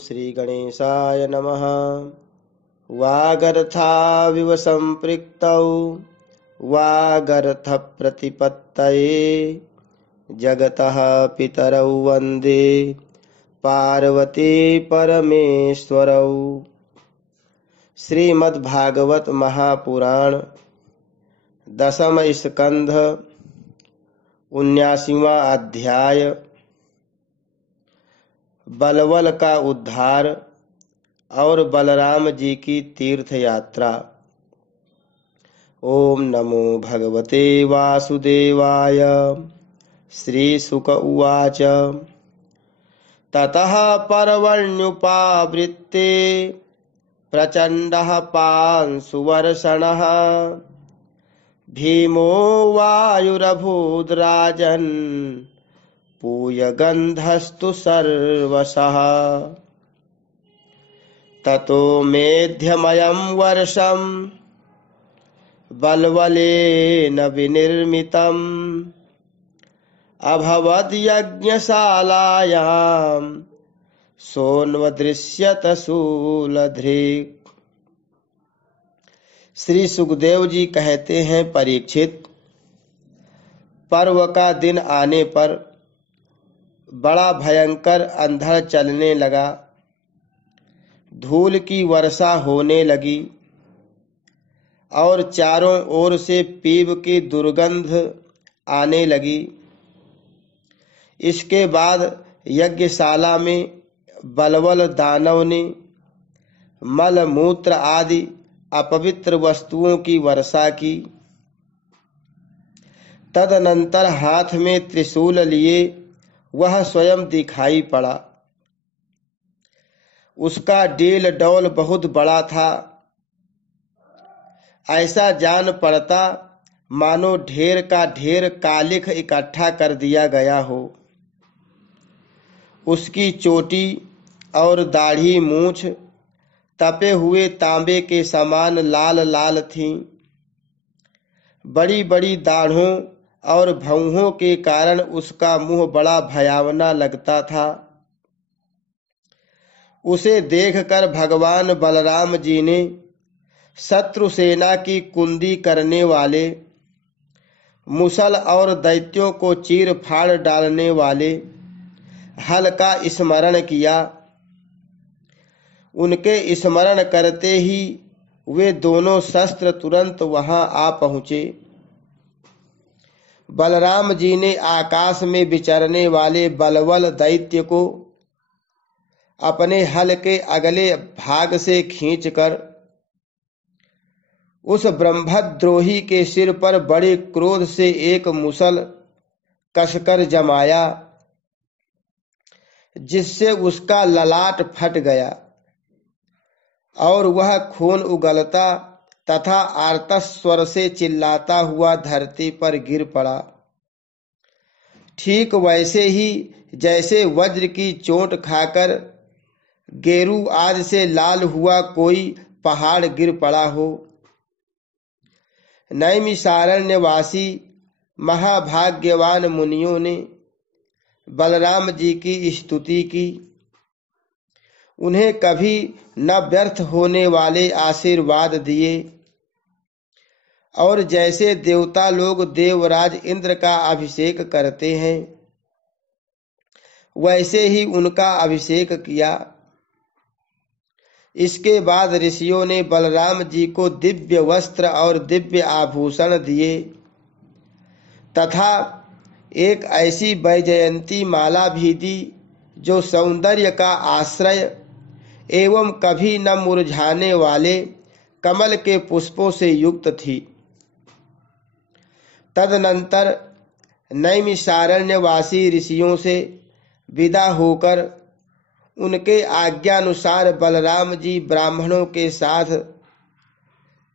श्री गणेशाय नमः। वागर्थाविव सम्पृक्तौ वागर्थ प्रतिपत्तये जगतः पितरौ वन्दे पार्वती परमेश्वरौ। श्रीमद्भागवत महापुराण दशम स्कंध 79वां अध्याय बलवल का उद्धार और बलराम जी की तीर्थ यात्रा। ओम नमो भगवते वासुदेवाय। श्री शुक उवाच। ततः पर्वण्युपावृत्ते प्रचण्डः पांशुवर्षणः भीमो वायुरभूद् राजन् पूयगन्धस्तु सर्वशः। ततो मेध्यमयं वर्षं बल्वलेन विनिर्मितम् अभवद् यज्ञशालायां सोन्वदृश्यत शूलधृक्। श्री सुखदेव जी कहते हैं, परीक्षित, पर्व का दिन आने पर बड़ा भयंकर अंधड़ चलने लगा, धूल की वर्षा होने लगी और चारों ओर से पीप की दुर्गंध आने लगी। इसके बाद यज्ञशाला में बलवल दानव ने मल मूत्र आदि अपवित्र वस्तुओं की वर्षा की। तदनंतर हाथ में त्रिशूल लिए वह स्वयं दिखाई पड़ा। उसका डेल डौल बहुत बड़ा था। ऐसा जान पड़ता मानो ढेर का ढेर कालिख इकट्ठा कर दिया गया हो। उसकी चोटी और दाढ़ी मूछ तपे हुए तांबे के समान लाल लाल थीं। बड़ी बड़ी दाढ़ों और भौहों के कारण उसका मुंह बड़ा भयावना लगता था। उसे देखकर भगवान बलराम जी ने शत्रु सेना की कुंदी करने वाले, मुसल और दैत्यों को चीर फाड़ डालने वाले हल का स्मरण किया। उनके स्मरण करते ही वे दोनों शस्त्र तुरंत वहां आ पहुंचे। बलराम जी ने आकाश में विचरने वाले बलवल दैत्य को अपने हल के अगले भाग से खींचकर उस ब्रह्मद्रोही के सिर पर बड़े क्रोध से एक मुसल कसकर जमाया, जिससे उसका ललाट फट गया और वह खून उगलता तथा आर्तस्वर से चिल्लाता हुआ धरती पर गिर पड़ा। ठीक वैसे ही जैसे वज्र की चोट खाकर गेरू आदि से लाल हुआ कोई पहाड़ गिर पड़ा हो। नैमिषारण्यवासी महाभाग्यवान मुनियों ने बलराम जी की स्तुति की। उन्हें कभी न व्यर्थ होने वाले आशीर्वाद दिए और जैसे देवता लोग देवराज इंद्र का अभिषेक करते हैं, वैसे ही उनका अभिषेक किया। इसके बाद ऋषियों ने बलराम जी को दिव्य वस्त्र और दिव्य आभूषण दिए तथा एक ऐसी वैजयंती माला भी दी जो सौंदर्य का आश्रय एवं कभी न मुरझाने वाले कमल के पुष्पों से युक्त थी। तदनंतर नैमिषारण्यवासी ऋषियों से विदा होकर उनके आज्ञानुसार बलराम जी ब्राह्मणों के साथ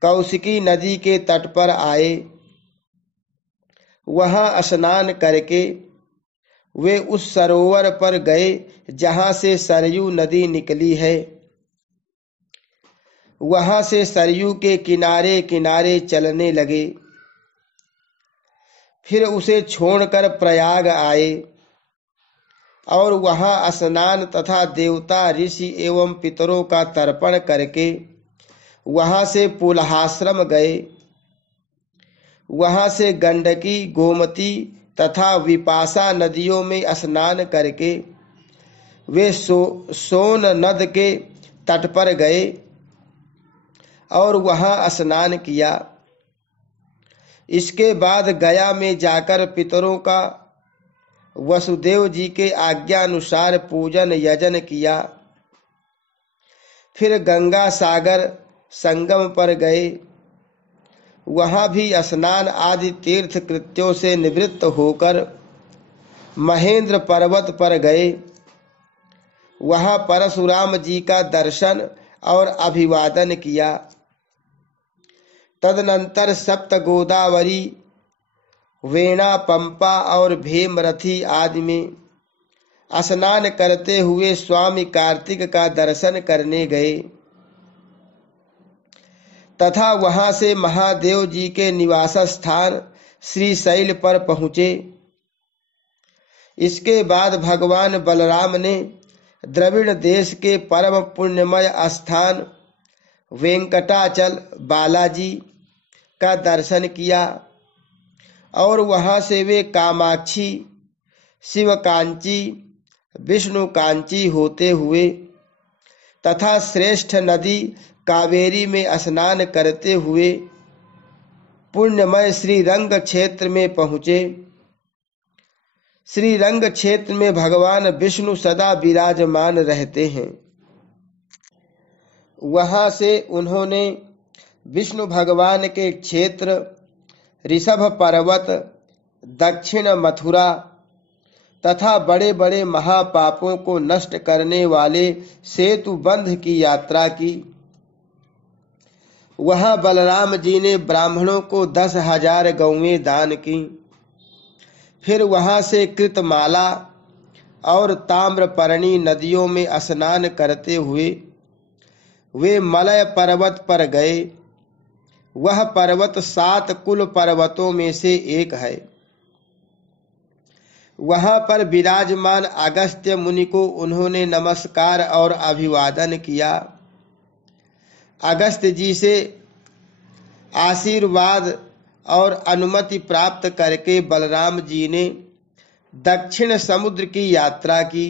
कौशिकी नदी के तट पर आए। वहां स्नान करके वे उस सरोवर पर गए जहां से सरयू नदी निकली है। वहां से सरयू के किनारे किनारे चलने लगे। फिर उसे छोड़कर प्रयाग आए। और वहां स्नान तथा देवता ऋषि एवं पितरों का तर्पण करके वहां से पुलहाश्रम गए। वहां से गंडकी, गोमती तथा विपाशा नदियों में स्नान करके वे सोन नद के तट पर गए और वहां स्नान किया। इसके बाद गया में जाकर पितरों का वसुदेव जी के आज्ञा अनुसार पूजन यजन किया। फिर गंगा सागर संगम पर गए। वहां भी स्नान आदि तीर्थ कृत्यों से निवृत्त होकर महेंद्र पर्वत पर गए। वहां परशुराम जी का दर्शन और अभिवादन किया। तदनंतर सप्त गोदावरी, वेणा, पंपा और भेमरथी आदि में स्नान करते हुए स्वामी कार्तिक का दर्शन करने गए तथा वहां से महादेव जी के निवास स्थान श्रीशैल पर पहुंचे। इसके बाद भगवान बलराम ने द्रविड़ देश के परम पुण्यमय स्थान वेंकटाचल बालाजी का दर्शन किया और वहां से वे कामाक्षी, शिवकांची, विष्णुकांची होते हुए तथा श्रेष्ठ नदी कावेरी में स्नान करते हुए पुण्यमय श्रीरंग क्षेत्र में पहुंचे। श्रीरंग क्षेत्र में भगवान विष्णु सदा विराजमान रहते हैं। वहां से उन्होंने विष्णु भगवान के क्षेत्र ऋषभ पर्वत, दक्षिण मथुरा तथा बड़े बड़े महापापों को नष्ट करने वाले सेतु बंध की यात्रा की। वहां बलराम जी ने ब्राह्मणों को 10,000 गौएं दान की। फिर वहां से कृतमाला और ताम्रपर्णी नदियों में स्नान करते हुए वे मलय पर्वत पर गए। वह पर्वत 7 कुल पर्वतों में से एक है। वहां पर विराजमान अगस्त्य मुनि को उन्होंने नमस्कार और अभिवादन किया। अगस्त्य जी से आशीर्वाद और अनुमति प्राप्त करके बलराम जी ने दक्षिण समुद्र की यात्रा की।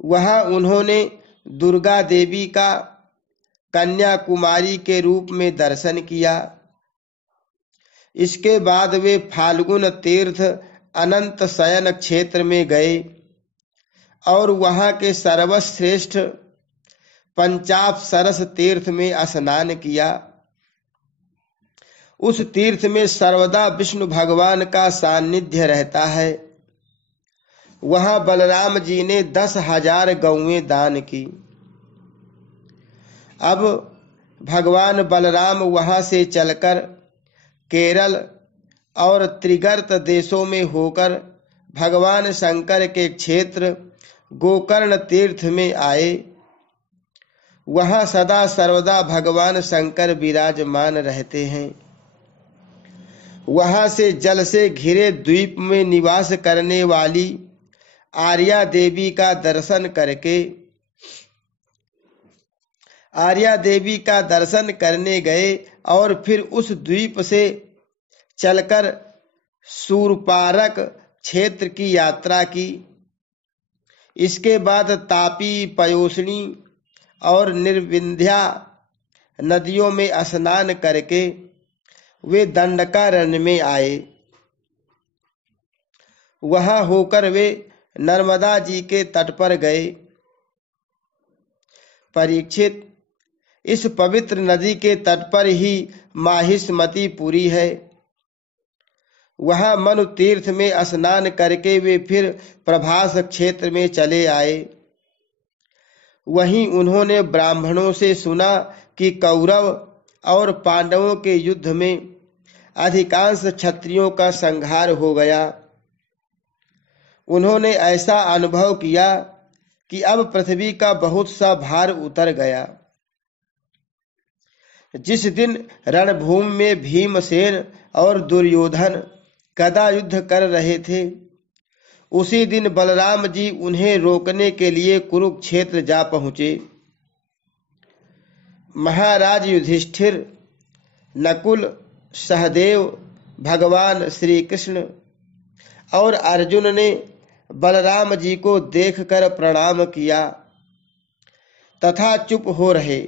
वहां उन्होंने दुर्गा देवी का कन्याकुमारी के रूप में दर्शन किया। इसके बाद वे फाल्गुन तीर्थ अनंत शयन क्षेत्र में गए और वहां के सर्वश्रेष्ठ पंचाप्सरस तीर्थ में स्नान किया। उस तीर्थ में सर्वदा विष्णु भगवान का सान्निध्य रहता है। वहां बलराम जी ने 10,000 गौएं दान की। अब भगवान बलराम वहां से चलकर केरल और त्रिगर्त देशों में होकर भगवान शंकर के क्षेत्र गोकर्ण तीर्थ में आए। वहां सदा सर्वदा भगवान शंकर विराजमान रहते हैं। वहां से जल से घिरे द्वीप में निवास करने वाली आर्या देवी का दर्शन करने गए और फिर उस द्वीप से चलकर सूरपारक क्षेत्र की यात्रा की। इसके बाद तापी, पयोष्णी और निर्विंध्या नदियों में स्नान करके वे दंडकारण्य में आए। वहां होकर वे नर्मदा जी के तट पर गए। परीक्षित, इस पवित्र नदी के तट पर ही माहिष्मती पुरी है। वहां मनु तीर्थ में स्नान करके वे फिर प्रभास क्षेत्र में चले आए। वहीं उन्होंने ब्राह्मणों से सुना कि कौरव और पांडवों के युद्ध में अधिकांश क्षत्रियों का संहार हो गया। उन्होंने ऐसा अनुभव किया कि अब पृथ्वी का बहुत सा भार उतर गया। जिस दिन रणभूमि में भीमसेन और दुर्योधन गदा युद्ध कर रहे थे, उसी दिन बलराम जी उन्हें रोकने के लिए कुरुक्षेत्र जा पहुंचे। महाराज युधिष्ठिर, नकुल, सहदेव, भगवान श्री कृष्ण और अर्जुन ने बलराम जी को देखकर प्रणाम किया तथा चुप हो रहे।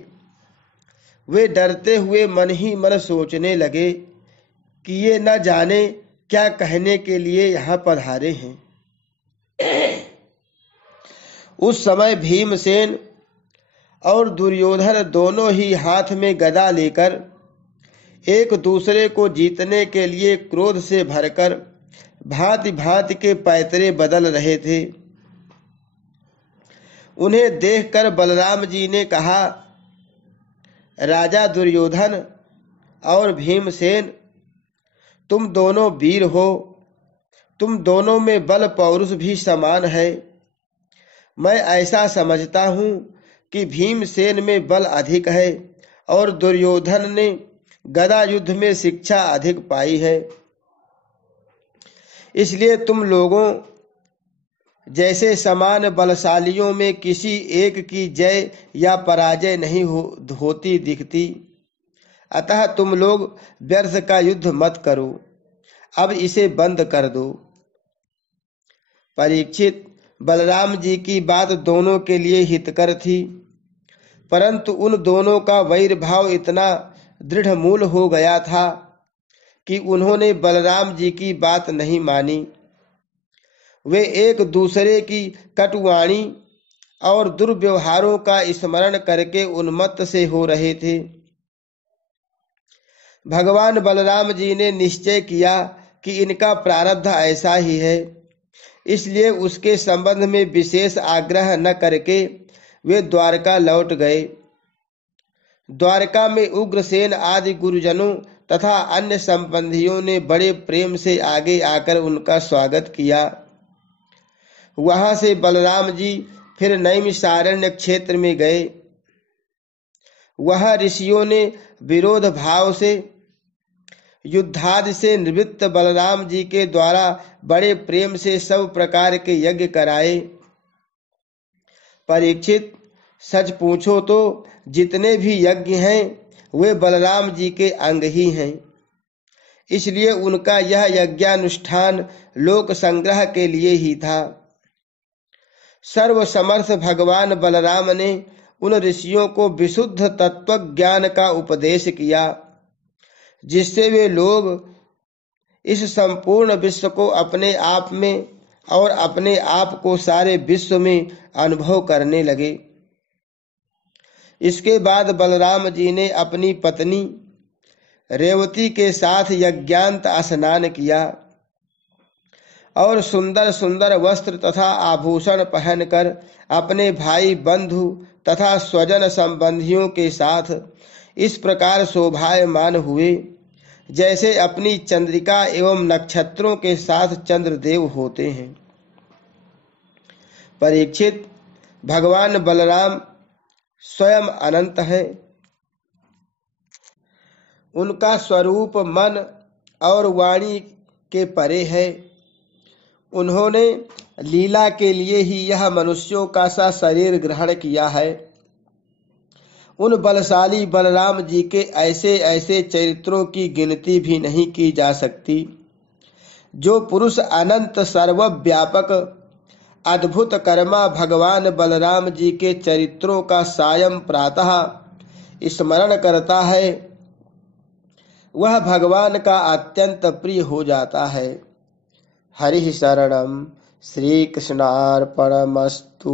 वे डरते हुए मन ही मन सोचने लगे कि ये न जाने क्या कहने के लिए यहाँ पधारे हैं। उस समय भीमसेन और दुर्योधन दोनों ही हाथ में गदा लेकर एक दूसरे को जीतने के लिए क्रोध से भरकर भांति भांति के पैतरे बदल रहे थे। उन्हें देखकर बलराम जी ने कहा, राजा दुर्योधन और भीमसेन, तुम दोनों वीर हो, तुम दोनों में बल पौरुष भी समान है। मैं ऐसा समझता हूं कि भीमसेन में बल अधिक है और दुर्योधन ने गदा युद्ध में शिक्षा अधिक पाई है। इसलिए तुम लोगों जैसे समान बलशालियों में किसी एक की जय या पराजय नहीं होती दिखती। अतः तुम लोग व्यर्थ का युद्ध मत करो, अब इसे बंद कर दो। परीक्षित, बलराम जी की बात दोनों के लिए हितकर थी, परंतु उन दोनों का वैर भाव इतना दृढ़ मूल हो गया था कि उन्होंने बलराम जी की बात नहीं मानी। वे एक दूसरे की कटुवाणी और दुर्व्यवहारों का स्मरण करके उन्मत्त से हो रहे थे। भगवान बलराम जी ने निश्चय किया कि इनका प्रारब्ध ऐसा ही है, इसलिए उसके संबंध में विशेष आग्रह न करके वे द्वारका लौट गए। द्वारका में उग्रसेन आदि गुरुजनों तथा अन्य संबंधियों ने बड़े प्रेम से आगे आकर उनका स्वागत किया। वहां से बलराम जी फिर नैमिषारण्य क्षेत्र में गए। वहां ऋषियों ने विरोध भाव से युद्धादि से निवृत्त बलराम जी के द्वारा बड़े प्रेम से सब प्रकार के यज्ञ कराए। परीक्षित, सच पूछो तो जितने भी यज्ञ हैं वे बलराम जी के अंग ही हैं। इसलिए उनका यह यज्ञानुष्ठान लोक संग्रह के लिए ही था। सर्वसमर्थ भगवान बलराम ने उन ऋषियों को विशुद्ध तत्व ज्ञान का उपदेश किया, जिससे वे लोग इस संपूर्ण विश्व को अपने आप में और अपने आप को सारे विश्व में अनुभव करने लगे। इसके बाद बलराम जी ने अपनी पत्नी रेवती के साथ यज्ञांत स्नान किया और सुंदर सुंदर वस्त्र तथा आभूषण पहनकर अपने भाई बंधु तथा स्वजन संबंधियों के साथ इस प्रकार शोभायमान हुए जैसे अपनी चंद्रिका एवं नक्षत्रों के साथ चंद्रदेव होते हैं। परीक्षित, भगवान बलराम स्वयं अनंत है। उनका स्वरूप मन और वाणी के परे है। उन्होंने लीला के लिए ही यह मनुष्यों का सा शरीर ग्रहण किया है। उन बलशाली बलराम जी के ऐसे ऐसे चरित्रों की गिनती भी नहीं की जा सकती। जो पुरुष अनंत सर्वव्यापक अद्भुत कर्मा भगवान बलराम जी के चरित्रों का सायं प्रातः स्मरण करता है, वह भगवान का अत्यंत प्रिय हो जाता है। हरि शरणम। श्री कृष्णार्पणमस्तु।